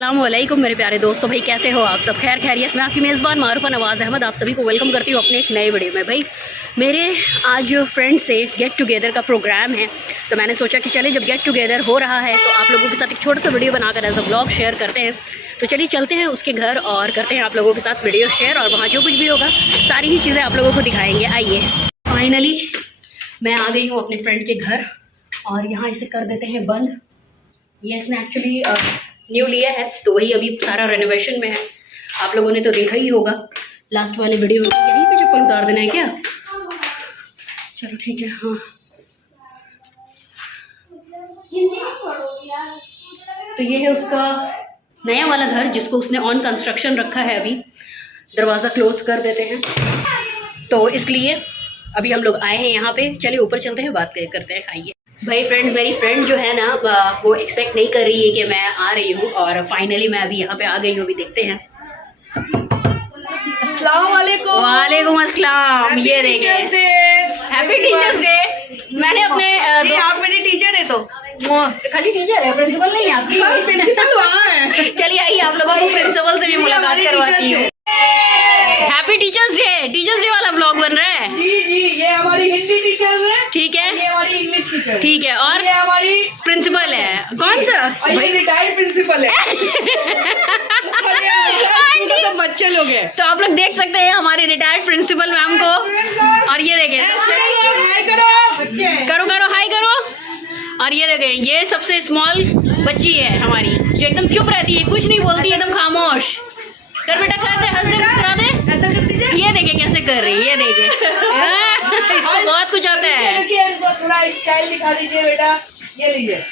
अस्सलामुअलैकुम मेरे प्यारे दोस्तों, भाई कैसे हो आप सब? खैर खैरियत। मैं आपकी मेज़बान मारूफ़ा नवाज़ अहमद आप सभी को वेलकम करती हूँ अपने एक नए वीडियो में। भाई मेरे आज फ्रेंड से गेट टुगेदर का प्रोग्राम है, तो मैंने सोचा कि चले जब गेट टुगेदर हो रहा है तो आप लोगों के साथ एक छोटा सा वीडियो बनाकर एज अ ब्लॉग शेयर करते हैं। तो चलिए चलते हैं उसके घर और करते हैं आप लोगों के साथ वीडियो शेयर, और वहाँ जो कुछ भी होगा सारी ही चीज़ें आप लोगों को दिखाएँगे। आइए, फाइनली मैं आ गई हूँ अपने फ्रेंड के घर, और यहाँ इसे कर देते हैं बंद। ये इसने एक्चुअली न्यू लिया है, तो वही अभी सारा रेनोवेशन में है। आप लोगों ने तो देखा ही होगा लास्ट वाले वीडियो में। यहीं पे चप्पल उतार देना है क्या? चलो ठीक है। हाँ, तो ये है उसका नया वाला घर जिसको उसने ऑन कंस्ट्रक्शन रखा है। अभी दरवाज़ा क्लोज कर देते हैं, तो इसलिए अभी हम लोग आए हैं यहाँ पे। चलिए ऊपर चलते हैं, बात करते हैं। आइए भाई फ्रेंड्स, मेरी फ्रेंड जो है ना वो एक्सपेक्ट नहीं कर रही है कि मैं आ रही हूँ, और फाइनली मैं अभी यहाँ पे आ गई हूँ। अभी देखते हैं। अस्सलाम वालेकुम। वालेकुम अस्सलाम। ये देखें, हैप्पी टीचर्स डे। मैंने अपने आप मेरी टीचर है तो खाली टीचर है, प्रिंसिपल नहीं है आपकी? प्रिंसिपल वहाँ है। चलिए आइए आप लोगों को प्रिंसिपल से भी मुलाकात करवाती हूँ। हैप्पी टीचर्स डे वाला ब्लॉग बन रहा है। जी जी, ये हमारी हिंदी टीचर है। ठीक है, ये हमारी इंग्लिश टीचर। ठीक है, और ये हमारी प्रिंसिपल है। कौन सा? ये रिटायर्ड प्रिंसिपल है। तो बच्चे लोग हैं, तो आप लोग देख सकते हैं हमारे रिटायर्ड प्रिंसिपल मैम को। और ये देखें, करो करो हाई करो। और ये देखें, ये सबसे स्मॉल बच्ची है हमारी, जो एकदम चुप रहती है, कुछ नहीं बोलती, एकदम खामोश। कर बेटा, कर दे, हंस दे, मुस्कुरा दे। ये देखे कैसे कर रही है, ये देखे। इसको बहुत कुछ आता है। थोड़ा स्टाइल दिखा दीजिए बेटा। ये लीजिए,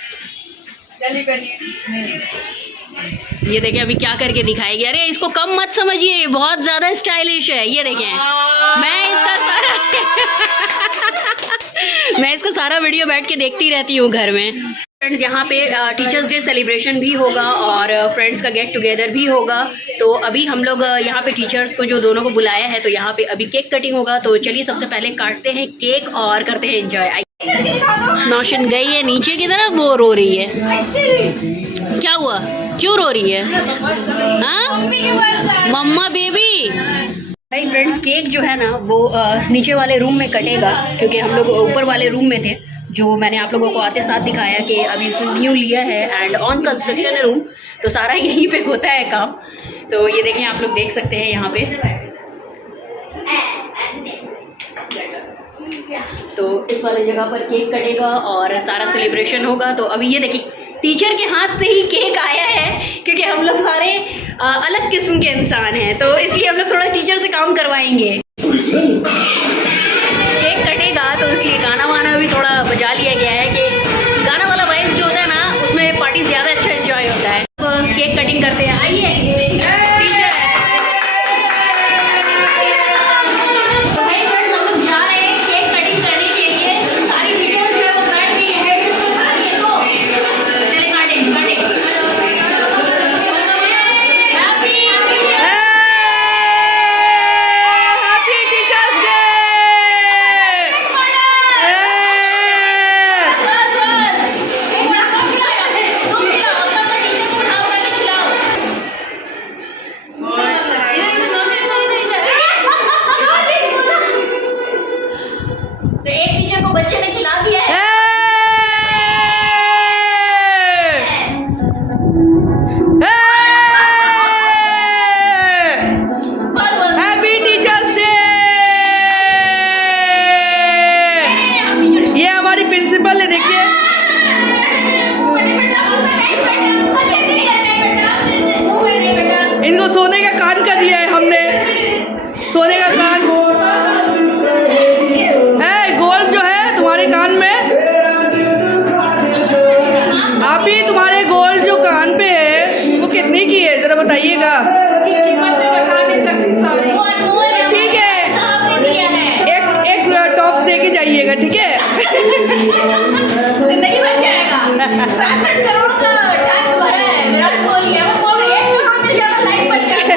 जल्दी करिए। ये देखें अभी क्या करके दिखाएगी। अरे इसको कम मत समझिए, बहुत ज्यादा स्टाइलिश है। ये देखें, मैं इसका सारा वीडियो बैठ के देखती रहती हूँ घर में। फ्रेंड्स, यहाँ पे टीचर्स डे सेलिब्रेशन भी होगा और फ्रेंड्स का गेट टुगेदर भी होगा। तो अभी हम लोग यहाँ पे टीचर्स को जो दोनों को बुलाया है, तो यहाँ पे अभी केक कटिंग होगा। तो चलिए सबसे पहले काटते हैं केक और करते हैं एंजॉय। नौशन गई है नीचे की तरफ, वो रो रही है। क्या हुआ, क्यों रो रही है? हाँ मम्मा बेबी। भाई फ्रेंड्स, केक जो है ना वो नीचे वाले रूम में कटेगा, क्योंकि हम लोग ऊपर वाले रूम में थे, जो मैंने आप लोगों को आते साथ दिखाया कि अभी उसने न्यू लिया है एंड ऑन कंस्ट्रक्शन है रूम, तो सारा यहीं पे होता है काम। तो ये देखें, आप लोग देख सकते हैं यहाँ पे। तो इस वाले जगह पर केक कटेगा और सारा सेलिब्रेशन होगा। तो अभी ये देखिए, टीचर के हाथ से ही केक आया है, क्योंकि हम लोग सारे अलग किस्म के इंसान हैं, तो इसलिए हम लोग थोड़ा टीचर से काम करवाएंगे। केक कटेगा तो इसलिए गाना वाना भी थोड़ा बजा लिया गया है, कि गाना वाला वाइब जो होता है ना, उसमें पार्टी ज़्यादा अच्छा एंजॉय होता है। तो केक कटिंग करते हैं। आइए प्रिंसिपल है, देखिए। इनको सोने का कान का दिया है हमने, सोने का कान है। गोल्ड जो है तुम्हारे कान में, आप ही तुम्हारे गोल्ड जो कान पे है वो कितने की है, जरा बताइएगा। ठीक है, एक टॉप दे के जाइएगा, ठीक है। जिंदगी बन जाएगा। 65 करोड़ का टैक्स भरा है, विराट कोहली है, वो कौन है? लाइफ बन जाएगा।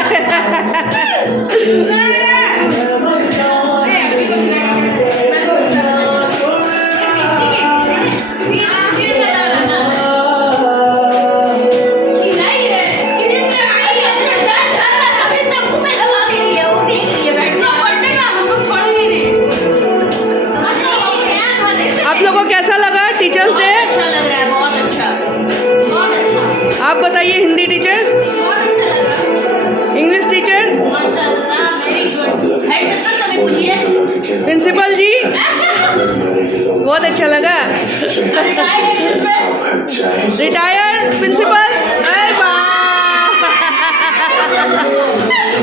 बताइए हिंदी टीचर, बहुत अच्छा लगा, इंग्लिश टीचर, माशाल्लाह, वेरी गुड। हेड मिस्ट्रेस हमें पूछिए, प्रिंसिपल जी बहुत अच्छा लगा। Retired head mistress, retired principal, अरे वाह।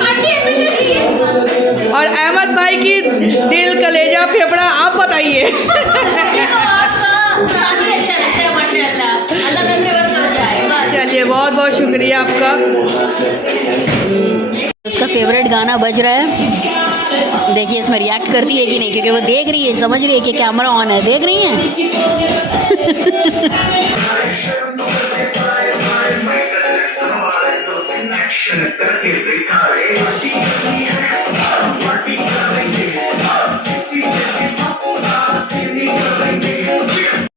आंटी ऐसे कैसी है? और अहमद भाई की दिल कलेजा फेफड़ा आप बताइए। आपका काफी अच्छा लगता है माशाल्लाह, अल्लाह नजरे बद हो जाए बस। चलिए बहुत बहुत शुक्रिया आपका। उसका फेवरेट गाना बज रहा है, देखिए इसमें रिएक्ट करती है कि नहीं, क्योंकि वो देख रही है, समझ रही है कि कैमरा ऑन है, देख रही है।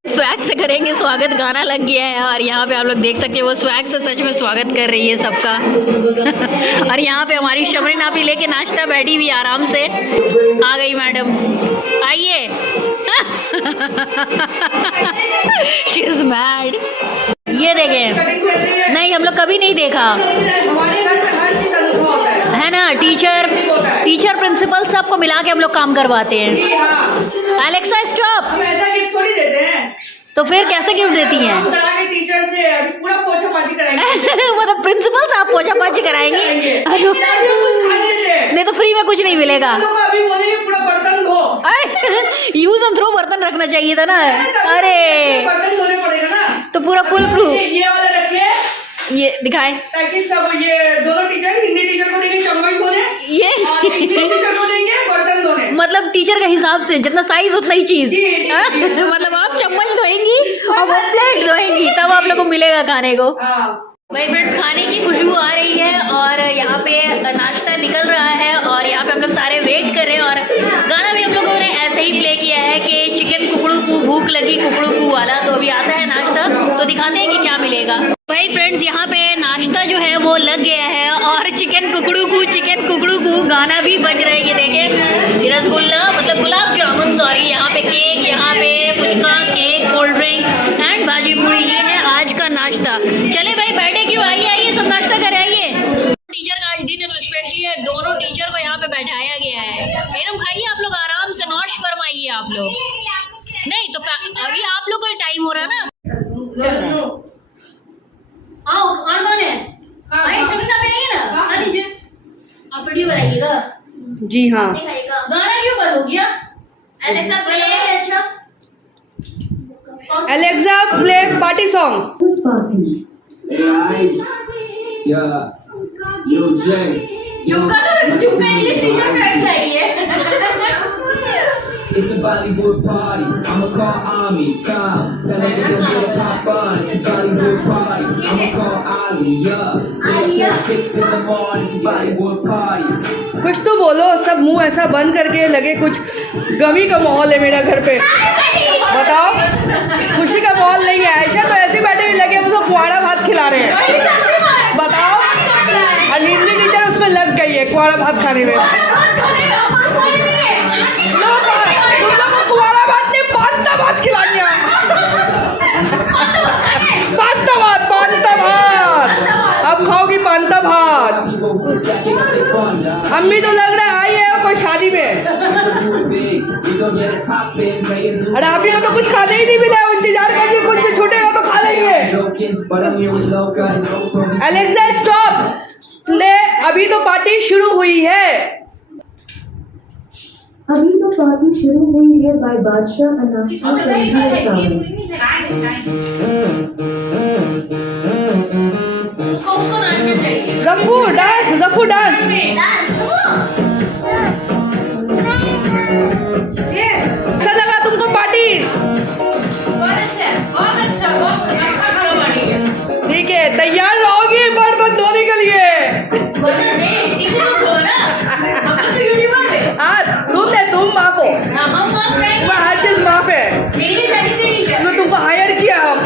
स्वैग से करेंगे स्वागत, गाना लग गया है और यहाँ पे आप लोग देख सकते हैं वो स्वैग से सच में स्वागत कर रही है सबका। और यहाँ पे हमारी शमरीन आप ही लेके नाश्ता बैठी हुई आराम से। आ गई मैडम, आइए। She is mad. ये देखें, नहीं हम लोग कभी नहीं देखा हमारे घर में हर चीज अनुभव होता है ना, टीचर प्रिंसिपल सबको मिला के हम लोग काम करवाते हैं। जी हाँ, एलेक्सा स्टॉप। हम ऐसा गिफ्ट थोड़ी देते हैं, तो फिर कैसे गिफ्ट देती हैं? हम करा के टीचर से अभी पूरा पोछा पाछी कराएंगे। मतलब प्रिंसिपल साहब पोछा पाछी कराएंगी? अभी हम कुछ खा नहीं देते। नहीं तो फ्री में कुछ नहीं मिलेगा। हम लोग को अभी बोलेंगे पूरा बर्तन धो। यूज एंड थ्रो बर्तन रखना चाहिए था ना। अरे बर्तन धोने पड़ेगा ना। तो पूरा फुल प्रूफ। ये वाला रखिए ये दिखाएं, ताकि सब ये दोनों टीचर, हिंदी टीचर को देंगे चम्मच धोने ये और इंग्लिश टीचर को देंगे बर्तन धोने। मतलब टीचर का हिसाब से जितना साइज उतना ही चीज। जी, जी, हाँ? जी। मतलब आप चम्मच धोएंगी और वो प्लेट धोएंगी, तब आप लोग को मिलेगा खाने को। हाँ, भाई फ्रेंड्स, खाने की खुशबू आ रही है और यहाँ पे नाश्ता निकल रहा है और यहाँ पे हम लोग सारे वेट कर रहे हैं। और गाना भी हम लोगों ने ऐसे ही प्ले किया है कि चिकन कुकड़ू को भूख लगी कुकड़ू को वाला। तो अभी आता है नाश्ता, तो दिखाते हैं कि क्या मिलेगा। भाई फ्रेंड्स, यहाँ पे नाश्ता जो है वो लग गया है और चिकन कुकड़ू को गाना भी बज रहा है। ये देखें, ये रसगुल्ला मतलब गुलाब जामुन, सॉरी, यहाँ पे केक, यहाँ पे puchka, cake, cold drink and भाजी पूरी। ये है आज का नाश्ता। चले भाई बैठे क्यों, आइए सब नाश्ता करें, आइए। टीचर का आज दिन तो स्पेशली है, दोनों टीचर को यहाँ पे बैठाया गया है। एकदम खाइए आप लोग, आराम से नौश फरमाइए आप लोग। नहीं तो अभी आप लोग का टाइम हो रहा है ना। आओ, कौन कौन है? भाई शमीना पे आइए ना, खा लीजिए। आप वीडियो बनाइएगा। जी हाँ। गाना क्यों बंद हो गया? Alexa play. अच्छा, एलेक्सा प्ले पार्टी सॉन्ग। चुपका इंग्लिश टीचर बैठ जाइए। It's a Bollywood party. I'ma call Ami, Tom. Tell them we gon' get a pop on. It's a Bollywood party. I'ma call Ali, yeah. Stay up till 6 in the morning. It's a Bollywood party. कुछ तो बोलो, सब मुंह ऐसा बंद करके लगे कुछ गमी का माहौल है मेरा घर पे। बताओ, खुशी का माहौल नहीं है। ऐसा तो ऐसे बैठे हुए लगे उसको कुआड़ा भात खिला रहे हैं। बताओ, और हिंदी टीचर उसमें लग गई है कुआड़ा भात खाने में। तुम लोग को कुआड़ा भात नहीं, पांता भात खिलाएंगे हम। पांता भात अब खाओगी पांता भात। अम्मी तो लग रहा है आई है कोई शादी में। अरे आप ही को तो कुछ खाने ही नहीं मिला, इंतजार करके कुछ भी छूटेगा तो खा लेंगे। एलेक्सा स्टॉप प्ले, अभी तो पार्टी शुरू हुई है। अभी तो पार्टी शुरू हुई है बाय बादशाह अनास्था रंजीत साहब। जफू डांस। अच्छा लगा तुमको पार्टी? ठीक है, तैयार रहोगी बर्तन धोने के लिए। हाँ, तुम माफ हो, हर चीज माफ है। तो तुमको हायर किया हम।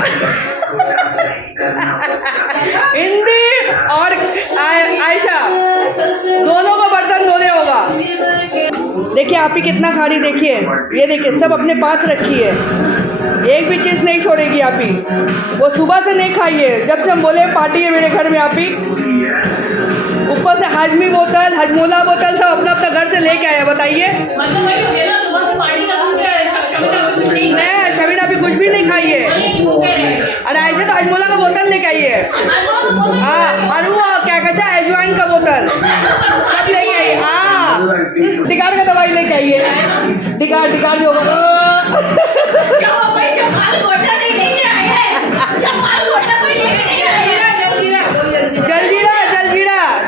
हिंदी और आयशा दोनों को बर्तन धोने होगा। देखिए आप ही कितना खाड़ी, देखिए ये देखिए सब अपने पास रखी है। एक भी चीज़ नहीं छोड़ेगी आप ही। वो सुबह से नहीं खाई है, जब से हम बोले पार्टी है मेरे घर में आप ही। ऊपर से हाजमी बोतल, हजमोला बोतल सब अपना अपना घर से लेके आया। बताइए, मैं शमीना अभी कुछ भी नहीं खाई है। अरे ऐसे तो हजमोला का बोतल लेके आई है। हाँ, और वो क्या कहते हैं अजवाइन का बोतल सब लेके आई। हाँ, डिकार का दवाई लेके आई है। डिकार जो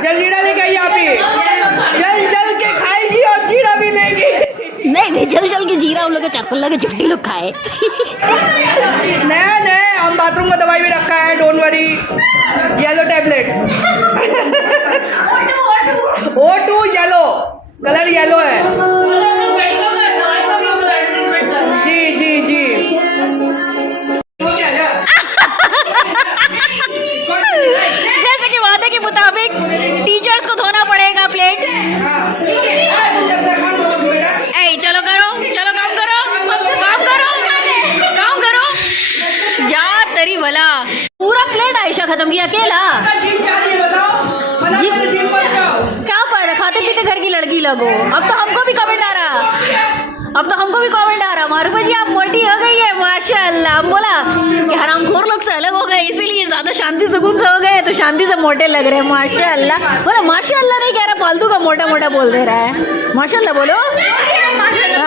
जलजीरा लेके आई आप ही। जल के खाएगी और जीरा भी लेगी। नहीं, जल के जीरा उन लोग के चाकुल्ला के चुटकी लोग खाए। नहीं, हम बाथरूम में दवाई भी रखा है, don't worry. Yellow tablet O2 yellow, colour yellow है। जी जैसे कि वादे के मुताबिक टीचर्स को धोना पड़ेगा प्लेट। ए चलो काम करो जा तेरी भला। पूरा प्लेट आयशा खत्म किया अकेला। क्या फायदा, खाते पीते घर की लड़की लगो। अब तो हमको भी कमेंट आ रहा मारूफा जी आप मोटी हो गई है माशाल्लाह। हम बोला कि हरामखोर लोग से अलग हो गए, इसीलिए ज्यादा शांति सुकून से हो गए, तो शांति से मोटे लग रहे हैं माशाल्लाह। बोला माशाल्लाह नहीं कह रहा, फालतू का मोटा मोटा बोल दे रहा है। माशाल्लाह बोलो।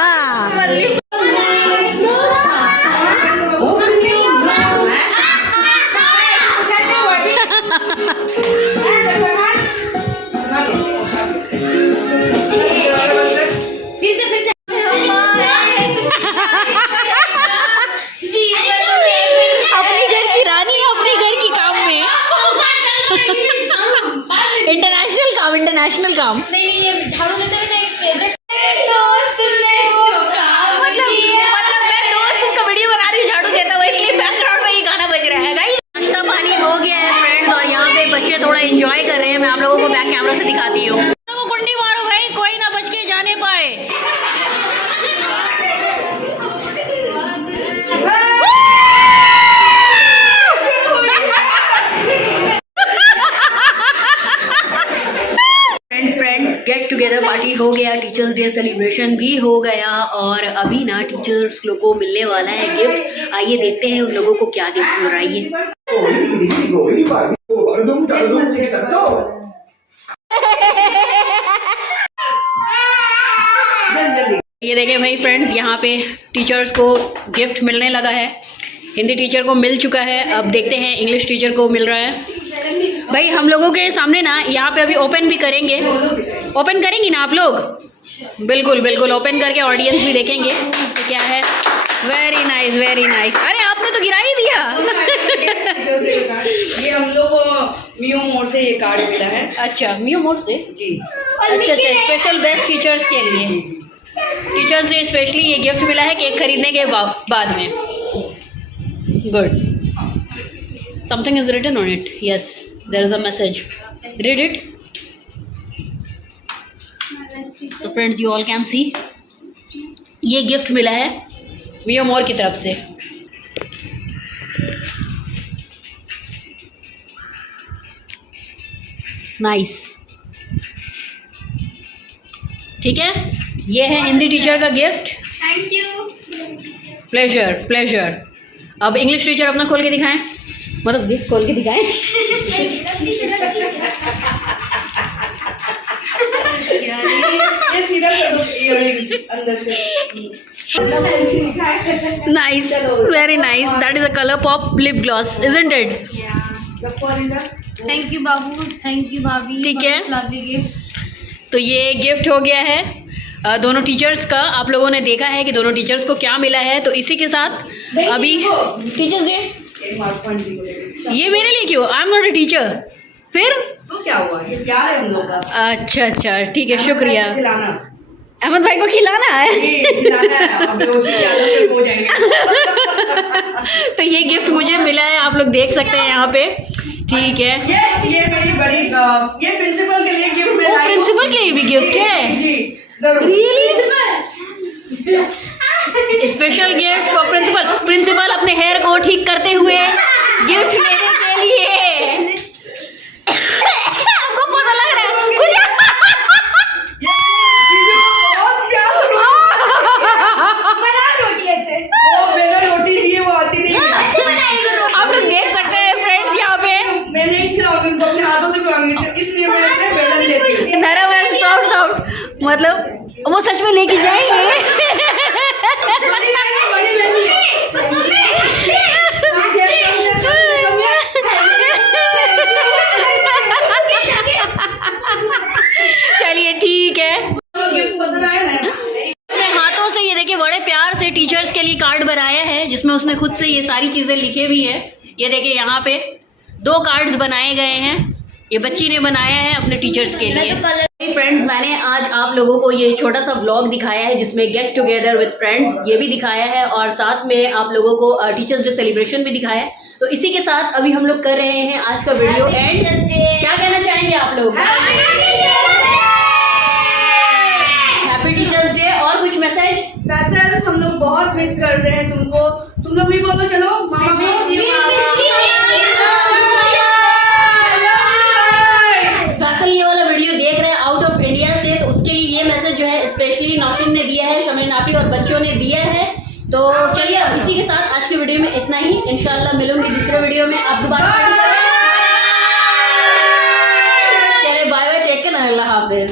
हाँ अपने घर की रानी है, अपने घर की काम में। इंटरनेशनल काम नहीं झाड़ू देते हुए एक फेवरेट मतलब मैं दोस्त उसका वीडियो बना रही हूँ झाड़ू देता हुआ, इसलिए बैकग्राउंड में ये गाना बज रहा है। गाइस नाश्ता पानी हो गया है फ्रेंड्स, और यहाँ पे बच्चे थोड़ा एंजॉय कर रहे हैं। मैं आप लोगों को बैक कैमरा से दिखाती हूँ। तो कुंडी मारो भाई, कोई ना बच के जाने पाए। फ्रेंड्स गेट टुगेदर पार्टी हो गया, टीचर्स डे सेलिब्रेशन भी हो गया, और अभी ना टीचर्स लोग को मिलने वाला है गिफ्ट। आइए देखते हैं उन लोगों को क्या गिफ्ट मिल रहा है। ये देखें भाई फ्रेंड्स, यहाँ पे टीचर्स को गिफ्ट मिलने लगा है। हिंदी टीचर को मिल चुका है, अब देखते हैं इंग्लिश टीचर को मिल रहा है। भाई हम लोगों के सामने ना यहाँ पे अभी ओपन भी करेंगे। ओपन करेंगी ना आप लोग? बिल्कुल ओपन करके ऑडियंस भी देखेंगे कि क्या है। Very nice. अरे आपने तो गिरा ही दिया। ये हम लोग को मियो मोड़ से ये कार्ड मिला है। अच्छा मियो मोड़ से जी। अच्छा स्पेशल बेस्ट टीचर्स के लिए, टीचर्स डे स्पेशली ये गिफ्ट मिला है केक खरीदने के बाद में। Good, something is written on it. Yes there is a message, read it. तो friends you all can see, ये गिफ्ट मिला है मियो मोर की तरफ से। नाइस, ठीक है, ये है हिंदी टीचर का गिफ्ट। Thank you. प्लेजर। अब इंग्लिश टीचर अपना खोल के दिखाएं, मतलब गिफ्ट खोल के दिखाएं। ये सीधा कर दो इयररिंग्स अंदर से। Nice, very nice. That is a colour pop lip gloss, isn't it? Thank you Babu, thank you भाभी। ठीक है। Lovely gift. तो ये गिफ्ट हो गया है दोनों टीचर्स का। आप लोगों ने देखा है कि दोनों टीचर्स को क्या मिला है। तो इसी के साथ अभी टीचर्स डे, ये मेरे लिए क्यों? I am not a teacher. फिर तो क्या हुआ, ये प्यार है हम लोग का। अच्छा ठीक है, शुक्रिया। खिलाना, अहमद भाई को खिलाना है। हो जाएंगे। तो ये गिफ्ट मुझे मिला है, आप लोग देख सकते हैं यहाँ पे। ठीक है, ये मेरी बड़ी ये प्रिंसिपल के लिए गिफ्ट प्रिंसिपल के लिए भी गिफ्ट है? जी जरूर। Really? Special gift for principal. Principal अपने हेयर को ठीक करते हुए गिफ्ट देने के लिए। आपको पता लग रहा है कुछ? बहुत प्यार से वो बिना रोटी दिए वो आती नहीं है। आप लोग देख सकते हैं फ्रेंड्स यहाँ पे मैं नहीं खिलाऊंगी उनको, अपने हाथों से खिलाऊंगी, तो इसलिए मैं अपने बेलन देती हूँ। नरम एंड सॉफ्ट मतलब वो सच में लेके जाएंगे। चलिए ठीक है। गिफ्ट पसंद आया ना? अपने हाथों से ये देखिए बड़े प्यार से टीचर्स के लिए कार्ड बनाया है, जिसमें उसने खुद से ये सारी चीजें लिखे भी है। ये देखिए यहाँ पे 2 कार्ड्स बनाए गए हैं, ये बच्ची ने बनाया है अपने टीचर्स के लिए। फ्रेंड्स, मैंने आज आप लोगों को ये छोटा सा व्लॉग दिखाया है जिसमें गेट टुगेदर विद फ्रेंड्स ये भी दिखाया है, और साथ में आप लोगों को टीचर्स डे सेलिब्रेशन भी दिखाया है। तो इसी के साथ अभी हम लोग कर रहे हैं आज का वीडियो एंड। क्या कहना चाहेंगे आप लोग? Happy teachers day. और कुछ मैसेज? वैसे हम लोग बहुत मिस कर रहे हैं तुमको, तुम लोग भी बोलो, चलो मामा को। फैसल ये वाला वीडियो देख रहे हैं आउट ऑफ इंडिया से, तो उसके लिए ये मैसेज जो है स्पेशली नौशीन ने दिया है, शमीर नापी और बच्चों ने दिया है। तो चलिए अब इसी के साथ आज के वीडियो में इतना ही। इंशाल्लाह मिलूंगी दूसरे वीडियो में। आप दोबारा चलिए बाय बाय, टेक केयर, अल्लाह हाफिज।